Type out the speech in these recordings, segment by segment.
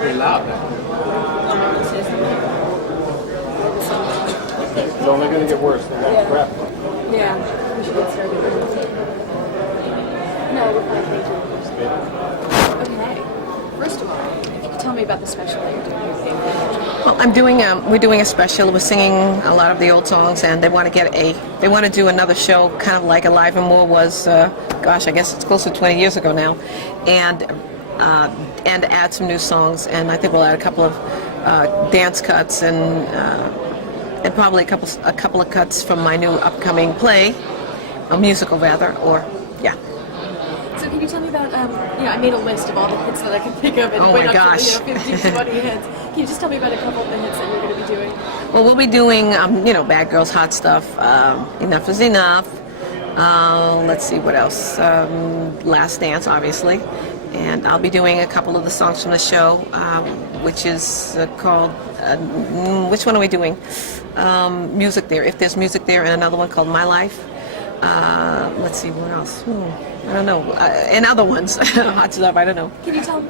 pretty loud now. It's only going to get worse. Yeah. Crap. Yeah. We should get started. No, we're fine. Thank you. Okay. First of all, if you could tell me about the special that you're doing here today. Well, we're doing a special. We're singing a lot of the old songs, and they want to do another show, kind of like Alive and More was, gosh, I guess it's close to 20 years ago now, and add some new songs, and I think we'll add a couple of dance cuts and probably a couple of cuts from my new upcoming play, a musical rather, or yeah. So can you tell me about, I made a list of all the hits that I can think of, and Oh went my up gosh. to 50 to 20 hits. Can you just tell me about a couple of the hits that you're going to be doing? Well, we'll be doing, Bad Girls, Hot Stuff, Enough is Enough. Let's see what else. Last Dance, obviously. And I'll be doing a couple of the songs from the show, which is called, which one are we doing? Music There, If There's Music There, and another one called My Life. Let's see, what else? I don't know. And other ones. Hot Stuff, I don't know. Can you tell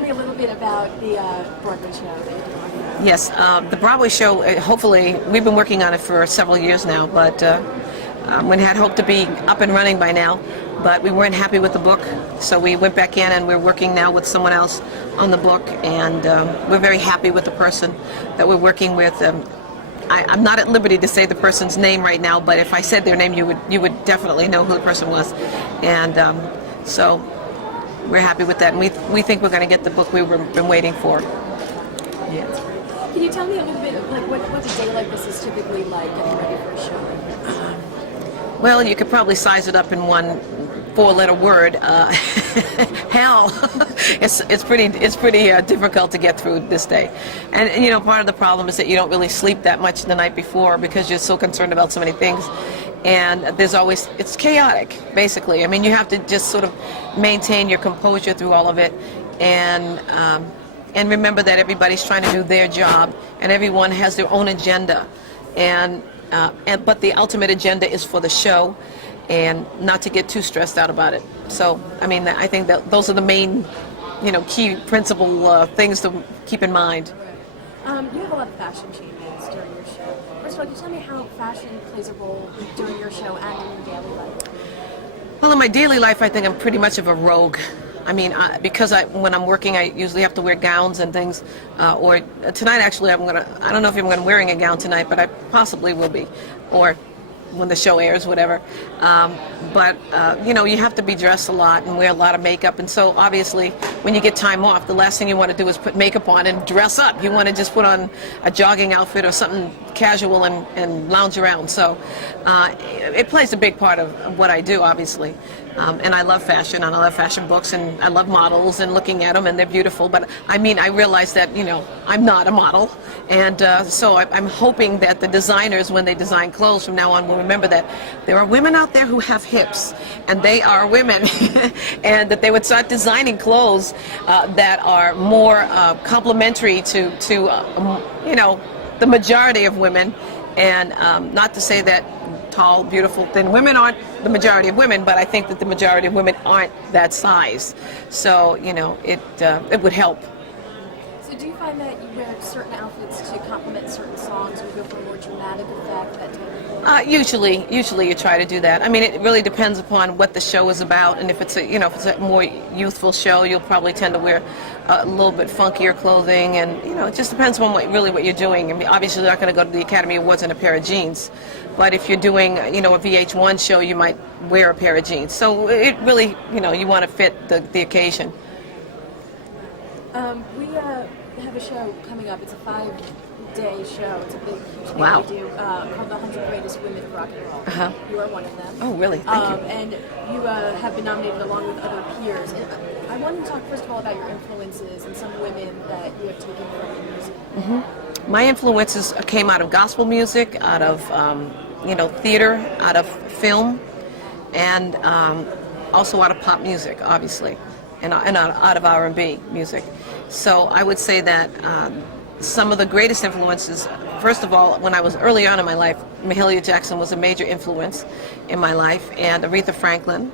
me a little bit about the Broadway show that you're doing? Yes, the Broadway show, hopefully, we've been working on it for several years now, but we had hoped to be up and running by now, but we weren't happy with the book, so we went back in and we're working now with someone else on the book, and we're very happy with the person that we're working with. I'm not at liberty to say the person's name right now, but if I said their name, you would definitely know who the person was, and so we're happy with that, and we think we're going to get the book we've been waiting for. Yeah. Can you tell me a little bit, like, what a day like this is typically like, getting ready for a show like this? Well, you could probably size it up in one four-letter word. Hell. It's pretty difficult to get through this day, and part of the problem is that you don't really sleep that much the night before because you're so concerned about so many things, and it's chaotic basically. I mean, you have to just sort of maintain your composure through all of it, and remember that everybody's trying to do their job, and everyone has their own agenda, but the ultimate agenda is for the show, and not to get too stressed out about it. So, I mean, I think that those are the main, key principal things to keep in mind. You have a lot of fashion changes during your show. First of all, can you tell me how fashion plays a role during your show and in your daily life? Well, in my daily life, I think I'm pretty much of a rogue. I mean, because when I'm working, I usually have to wear gowns and things. Or tonight, actually, I don't know if I'm going to be wearing a gown tonight, but I possibly will be. Or when the show airs, whatever. But you have to be dressed a lot and wear a lot of makeup. And so, obviously, when you get time off, the last thing you want to do is put makeup on and dress up. You want to just put on a jogging outfit or something casual and lounge around. So, it plays a big part of what I do, obviously. And I love fashion, and I love fashion books, and I love models and looking at them, and they're beautiful. But I mean, I realize that, I'm not a model. And so I'm hoping that the designers, when they design clothes from now on, will remember that there are women out there who have hips, and they are women, and that they would start designing clothes that are more complementary to the majority of women. And not to say that tall, beautiful, thin women aren't the majority of women, but I think that the majority of women aren't that size. So, it would help. So do you find that you wear certain outfits to complement certain songs, or you go for a more dramatic effect, that type of thing? Usually you try to do that. I mean, it really depends upon what the show is about, and if it's a more youthful show, you'll probably tend to wear a little bit funkier clothing, and it just depends on what you're doing. I mean, obviously you're not going to go to the Academy Awards in a pair of jeans, but if you're doing a VH1 show, you might wear a pair of jeans. So it really you want to fit the occasion. We have a show coming up. It's a 5-day show. It's a big, huge thing Wow. we do called the 100 Greatest Women of Rock and Roll. Uh-huh. You are one of them. Oh, really? Thank you. And you have been nominated along with other peers. And I wanted to talk first of all about your influences and some women that you have taken from your music. Mm-hmm. My influences came out of gospel music, out of theater, out of film, and also out of pop music, obviously, and out of R&B music. So I would say that some of the greatest influences, first of all, when I was early on in my life, Mahalia Jackson was a major influence in my life, and Aretha Franklin,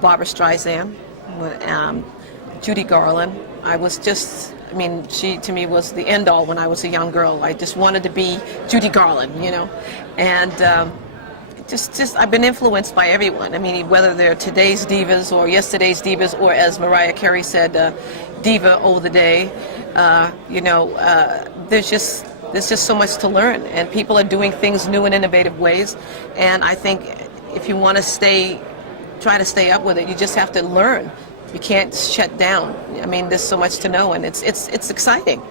Barbra Streisand, Judy Garland. I was just, I mean, she to me was the end all when I was a young girl. I just wanted to be Judy Garland, you know, and just I've been influenced by everyone. I mean, whether they're today's divas or yesterday's divas, or as Mariah Carey said, diva of the day. You know, there's just so much to learn, and people are doing things new and innovative ways. And I think if you want to try to stay up with it, you just have to learn. You can't shut down. I mean, there's so much to know, and it's exciting.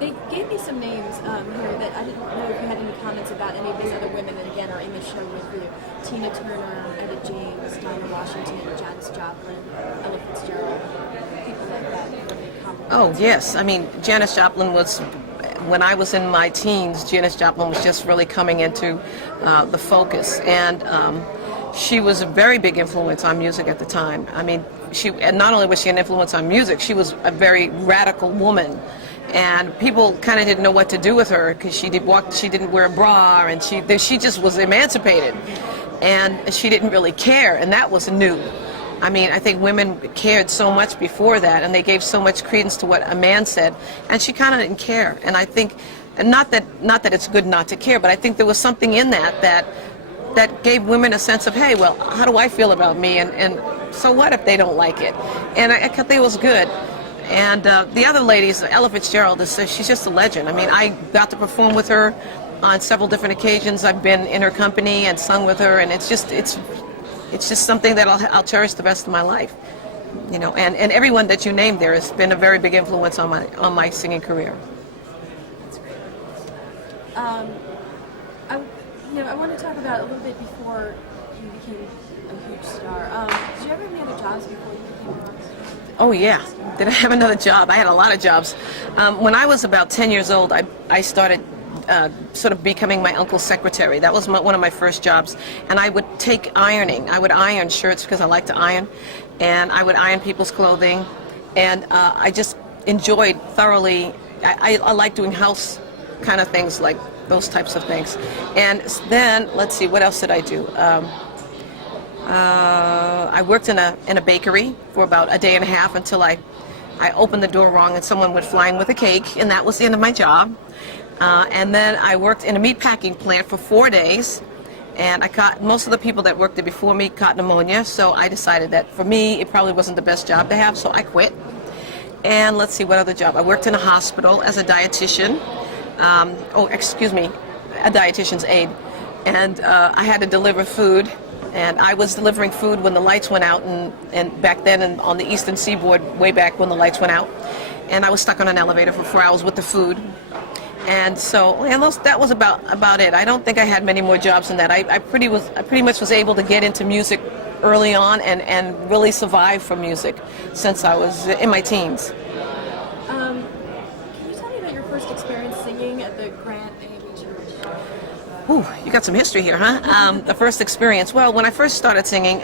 They gave me some names here that I didn't know if you had any comments about any of these other women that again are in the show with you. Tina Turner, Etta James, Donna Washington, Janis Joplin, Ella Fitzgerald, people like that. Oh yes, I mean Janis Joplin was, when I was in my teens, Janis Joplin was just really coming into the focus, and she was a very big influence on music at the time. I mean, and not only was she an influence on music, she was a very radical woman. And people kind of didn't know what to do with her because she didn't wear a bra, and she just was emancipated, and she didn't really care, and that was new. I mean, I think women cared so much before that, and they gave so much credence to what a man said, and she kind of didn't care. And I think, and not that it's good not to care, but I think there was something in that gave women a sense of, hey, well, how do I feel about me, and so what if they don't like it? And I think it was good. And the other ladies, Ella Fitzgerald, she's just a legend. I mean, I got to perform with her on several different occasions. I've been in her company and sung with her, and it's just something that I'll cherish the rest of my life. You know, and everyone that you named there has been a very big influence on my singing career. That's great. I want to talk about a little bit before you became a huge star. Did you ever have any other jobs before you became a rock star? Oh yeah, did I have another job? I had a lot of jobs. When I was about 10 years old, I started sort of becoming my uncle's secretary. That was one of my first jobs. And I would take ironing. I would iron shirts because I like to iron. And I would iron people's clothing. And I just enjoyed thoroughly, I like doing house kind of things, like those types of things. And then, let's see, what else did I do? I worked in a bakery for about a day and a half until I opened the door wrong and someone went flying with a cake, and that was the end of my job. And then I worked in a meat packing plant for 4 days, and most of the people that worked there before me caught pneumonia, so I decided that for me it probably wasn't the best job to have, so I quit. And let's see, what other job? I worked in a hospital as a dietitian. A dietitian's aide. And I had to deliver food. And I was delivering food when the lights went out, and back then and on the Eastern Seaboard, way back when the lights went out. And I was stuck on an elevator for 4 hours with the food. And so, that was about it. I don't think I had many more jobs than that. I pretty much was able to get into music early on and really survive from music since I was in my teens. Can you tell me about your first experience singing at the Grant AME Church? Ooh, you got some history here, huh? The first experience. Well, when I first started singing,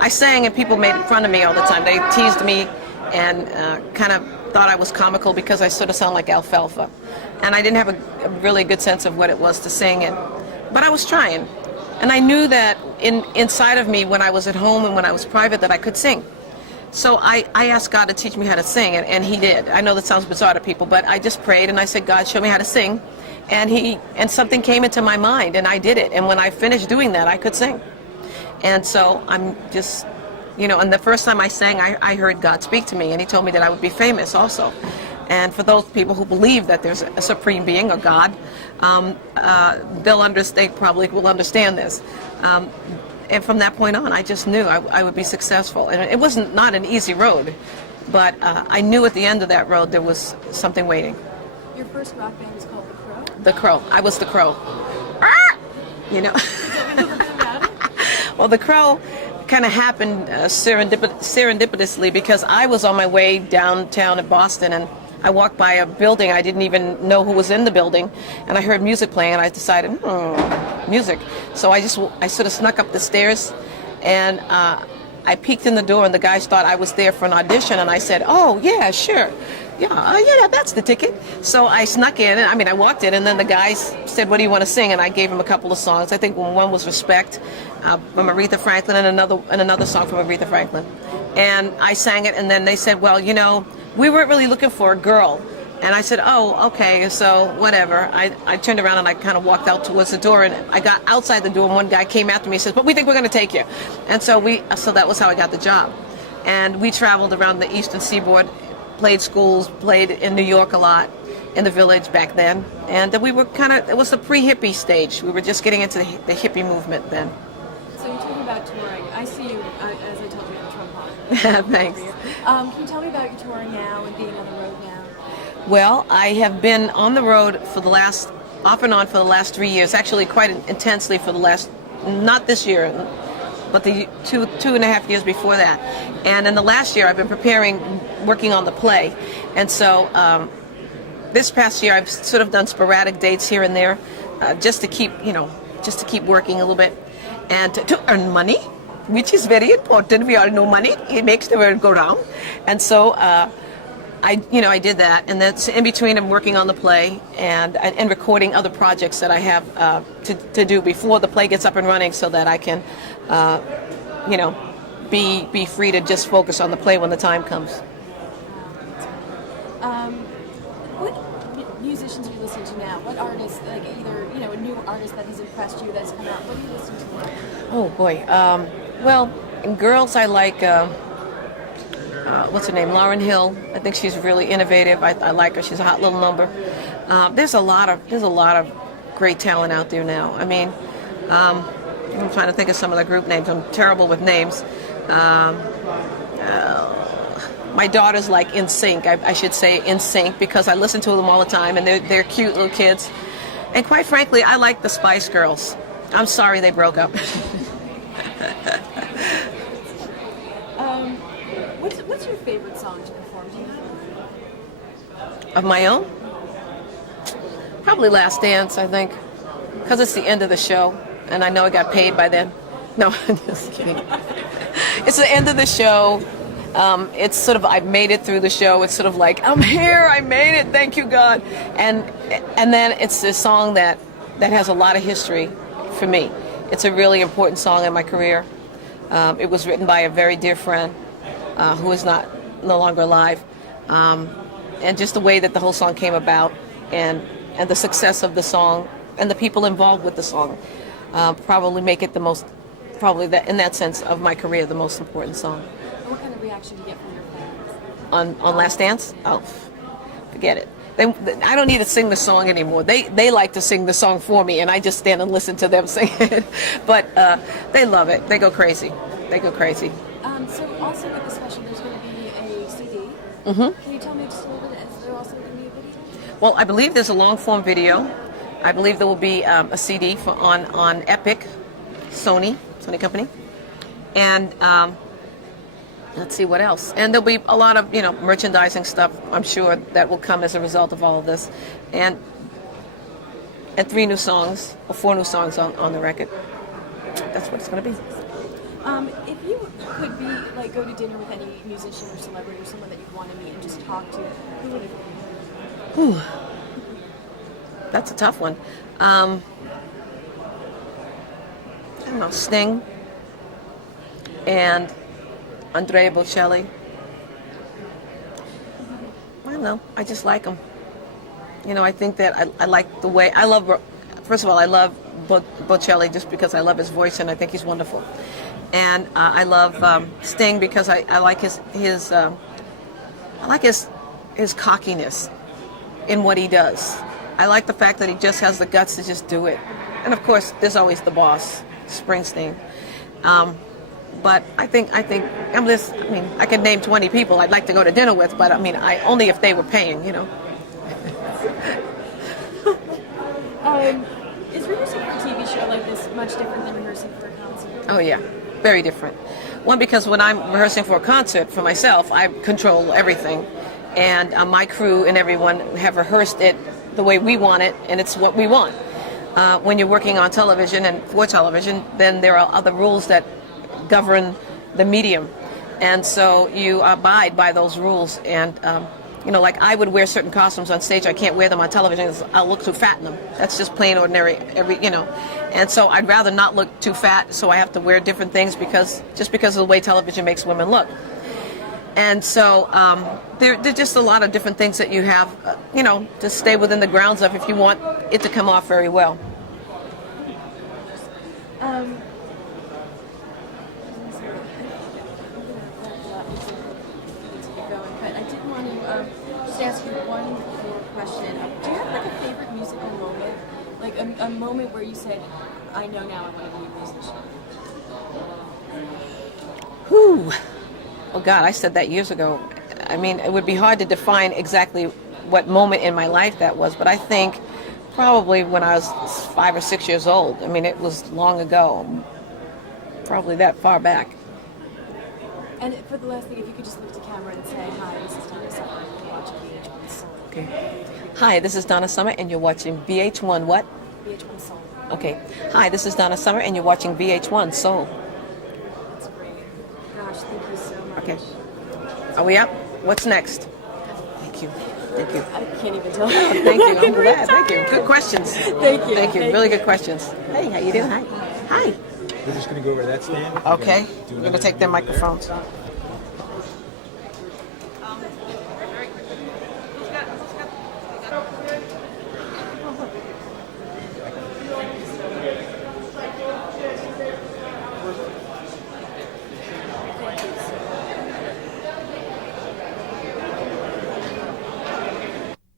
I sang and people made fun of me all the time. They teased me and kind of thought I was comical because I sort of sound like alfalfa. And I didn't have a really good sense of what it was to sing, but I was trying. And I knew that inside of me, when I was at home and when I was private, that I could sing. So I asked God to teach me how to sing, and He did. I know that sounds bizarre to people, but I just prayed and I said, God, show me how to sing. And something came into my mind, and I did it. And when I finished doing that, I could sing. And so I'm just, and the first time I sang, I heard God speak to me, and He told me that I would be famous also. And for those people who believe that there's a supreme being, a God, they probably will understand this. And from that point on, I just knew I would be successful. And it wasn't not an easy road, but I knew at the end of that road there was something waiting. Your first rock band is called The Crow? The Crow. I was The Crow. Well, The Crow kind of happened serendipitously because I was on my way downtown at Boston, and I walked by a building. I didn't even know who was in the building, and I heard music playing, and I decided, music. So I sort of snuck up the stairs, and I peeked in the door, and the guys thought I was there for an audition, and I said, oh, yeah, sure. Yeah, that's the ticket. So I snuck in, I walked in, and then the guys said, what do you want to sing? And I gave them a couple of songs. I think one was Respect from Aretha Franklin, and another song from Aretha Franklin. And I sang it, and then they said, well, you know, we weren't really looking for a girl. And I said, oh, okay, so whatever. I turned around and I kind of walked out towards the door, and I got outside the door, and one guy came after me and says, but we think we're going to take you. And so that was how I got the job. And we traveled around the Eastern Seaboard, played schools, played in New York a lot, in the Village back then. And we were it was the pre-hippie stage. We were just getting into the hippie movement then. So you're talking about touring. I see you, as I told you, in the trombone. Thanks. Can you tell me about your touring now and being on the road now? Well, I have been on the road off and on for the last 3 years, actually quite intensely for the last, not this year, but the two and a half years before that. And in the last year, I've been working on the play. And so this past year, I've sort of done sporadic dates here and there, just to keep working a little bit, and to earn money, which is very important. We all know money; it makes the world go round. And so I did that, and that's in between. I'm working on the play and recording other projects that I have to do before the play gets up and running, so that I can, be free to just focus on the play when the time comes. What musicians are you listening to now? What artists, like either a new artist that has impressed you that's come out? What are you listening to now? Oh boy. Well, in girls, I like. What's her name? Lauryn Hill. I think she's really innovative. I like her. She's a hot little number. There's a lot of great talent out there now. I mean, I'm trying to think of some of the group names. I'm terrible with names. My daughter's like In Sync. I should say In Sync, because I listen to them all the time, and they're cute little kids. And quite frankly, I like the Spice Girls. I'm sorry they broke up. What's your favorite song to perform? Do you have one? Of my own? Probably Last Dance, I think, because it's the end of the show, and I know I got paid by then. No, I'm just kidding. It's the end of the show. It's sort of, I've made it through the show. It's sort of like, I'm here, I made it, thank you God. And then it's a song that has a lot of history for me. It's a really important song in my career. It was written by a very dear friend who is no longer alive. And just the way that the whole song came about, and the success of the song and the people involved with the song probably make it in that sense of my career, the most important song. What kind of reaction do you get from your fans? On Last Dance? Oh, forget it. I don't need to sing the song anymore. They like to sing the song for me, and I just stand and listen to them sing it. But they love it. They go crazy. They go crazy. So also with the special, there's going to be a CD. Mm-hmm. Can you tell me just a little bit? Is there also going to be a video? Well, I believe there's a long-form video. I believe there will be a CD on Epic, Sony company. And let's see what else. And there'll be a lot of, merchandising stuff, I'm sure, that will come as a result of all of this. And 3 new songs, or 4 new songs on the record. That's what it's going to be. If you could go to dinner with any musician or celebrity or someone that you'd want to meet and just talk to, who would it be? Ooh, that's a tough one. I don't know, Sting and Andrea Bocelli. I don't know. I just like them. I think that I like the way. First of all, I love Bocelli just because I love his voice, and I think he's wonderful. And I love Sting because I like his cockiness in what he does. I like the fact that he just has the guts to just do it. And of course, there's always the boss, Springsteen. But I think I could name 20 people I'd like to go to dinner with, but only if they were paying, Is rehearsing for a TV show like this much different than rehearsing for a concert? Oh yeah, very different. One, because when I'm rehearsing for a concert for myself, I control everything, and my crew and everyone have rehearsed it the way we want it, and it's what we want. When you're working on television and for television, then there are other rules that govern the medium, and so you abide by those rules. And like I would wear certain costumes on stage, I can't wear them on television because I'll look too fat in them. That's just plain ordinary. And so I'd rather not look too fat, so I have to wear different things because of the way television makes women look. And so there are just a lot of different things that you have, to stay within the grounds of if you want it to come off very well. But I did want to just ask you one more question. Do you have like a favorite musical moment? Like a moment where you said, I know now I want to be a musician? Whew. Oh God, I said that years ago. I mean, it would be hard to define exactly what moment in my life that was, but I think probably when I was 5 or 6 years old. I mean, it was long ago, probably that far back. And for the last thing, if you could just look to camera and say, hi, this is Donna Summer, and you're watching VH1 Soul. Okay. Hi, this is Donna Summer, and you're watching VH1 what? VH1 Soul. Okay. Hi, this is Donna Summer, and you're watching VH1 Soul. That's great. Gosh, thank you so much. Okay. Are we up? What's next? Thank you. Thank you. I can't even tell. Thank you. I'm glad. Thank you. Good questions. Thank you. Thank you. Really good questions. Hey, how you doing? Hi. Hi. We're just going to go over that stand. Okay. We're going to take their microphones.